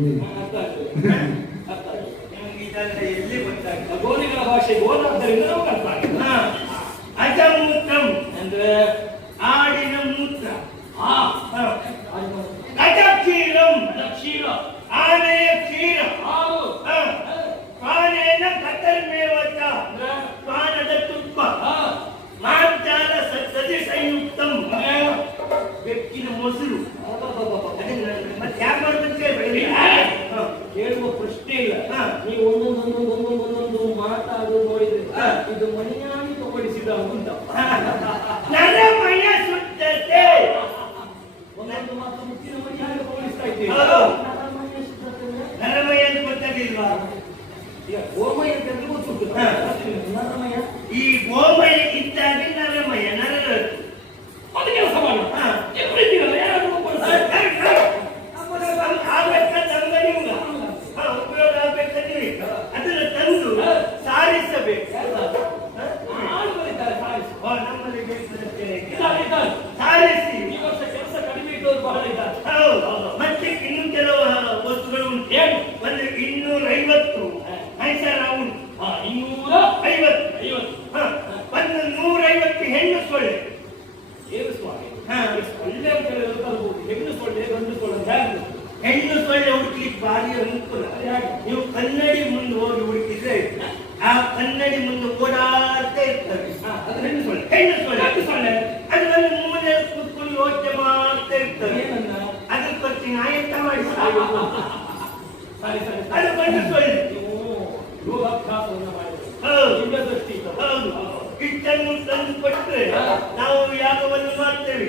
ಅರ್ಥ ಆಗ್ತದೆ. ನಿಮಗೆ ಇದೆಲ್ಲ ಎಲ್ಲಿ ಗೊತ್ತಾಗ್ತದೆ? ಗೋಲಿಗಳ ಭಾಷೆ ಗೋಲಾದ್ದರಿಂದ ನಮ್ಗೆ ಅರ್ಥ ಆಗ್ತದೆ. ಅಜಮೂತ್ರಂ ಅಂದ್ರೆ ಆಡಿನ ಮೂತ್ರ. ಅಜಕ್ಷೀರಂ ಕ್ಷೀರ, ಆನೆಯ ಕ್ಷೀರ. ಪಾನೇನ ಕತರ್ಮೇವತ, ಪಾನದ ತುಪ್ಪ. ಮಾಂಚಾಲ ಸದ್ಯ ಸಂಯುಕ್ತಂ, ಬೆಕ್ಕಿನ ಮೊಸರು. ಮತ್ತೆ ಯಾಕೆ ಮಾಡ್ಬೇಕು ಕೇಳುವ ಪ್ರಶ್ನೆ ಇಲ್ಲ. ನೀವು ಒಂದೊಂದು ಮಾತಾಡು ನೋಡಿದ್ರೆ ಇದು ಮನೆಯಾಗಿ ತಗೊಳಿಸಿದ ಅಂತ. ನರಮಯ ಶುದ್ಧತೆ, ಒಂದೊಂದು ಮಾತು ಮುಚ್ಚಿನ ಮನೆಯಾಗಿ ತಗೊಳಿಸ್ತಾ ಇದ್ದೀವಿ. ನರಮಯ ಅಂತ ಗೊತ್ತಾಗಿಲ್ವಾ? ಈಗ ಗೋಮಯ ಅಂತ ಗೊತ್ತು. ನರಮಯ, ಈ ಗೋಮಯ ಇದ್ದಾಗೆ ನರಮಯ, ನರರ ಒಂದು ಕೆಲಸ ಮಾಡೋಣ. ಅದನ್ನು ತಂದು ಸಾರಿಸಬೇಕು. ಸಾರಿಸಿ ಈ ವರ್ಷ ಕೆಲಸ ಕಡಿಮೆ ಇದ್ದವರು ಬಹಳ ಇದ್ದಾರೆ. ಮತ್ತೆ ಇನ್ನು ಕೆಲವು ವಸ್ತುಗಳು ಉಂಟು. ಒಂದು 250 ಐಸರ ಉಂಟು. 250 ಒಂದು 150 ಹೆಣ್ಣು ಸೊಳ್ಳೆ. ಏನು ಸ್ವಾಮಿ, ಒಳ್ಳೆ ಹೆಣ್ಣು ಸೊಳ್ಳೆ ಗಂಡು ಸೊಳ್ಳೆ. ಹೆಣ್ಣು ಸೊಳ್ಳೆ ಹುಡುಕ್ಲಿಕ್ಕೆ ಭಾರಿ ಅನುಕೂಲ. ನೀವು ಕನ್ನಡಿ ಮುಂದೆ ಹೋಗಿ ಹುಡುಕಿದ್ರೆ ಆ ಕನ್ನಡಿ ಮುಂದೆ ಓಡಾಡ್ತಾ ಇರ್ತವೆ. ಅದು ಹೆಣ್ಣು ಸೊಳ್ಳೆ. ಹೆಣ್ಣು ಸೊಳ್ಳೆ ಅದು ಒಂದು ಮೂಲೆ ಕೂತ್ಕೊಂಡು ಯೋಚನೆ ಮಾಡ್ತಾ ಇರ್ತವೆ. ಅದ್ರ ಖರ್ಚು ನಾ ಎಂತ ಮಾಡಿ ಅದು ಗಂಡು ಸೊಳ್ಳೆ. ಹೌದು, ಇಷ್ಟನ್ನು ತಂದು ಕೊಟ್ಟರೆ ನಾವು ಯಾಗವನ್ನು ಮಾಡ್ತೇವೆ.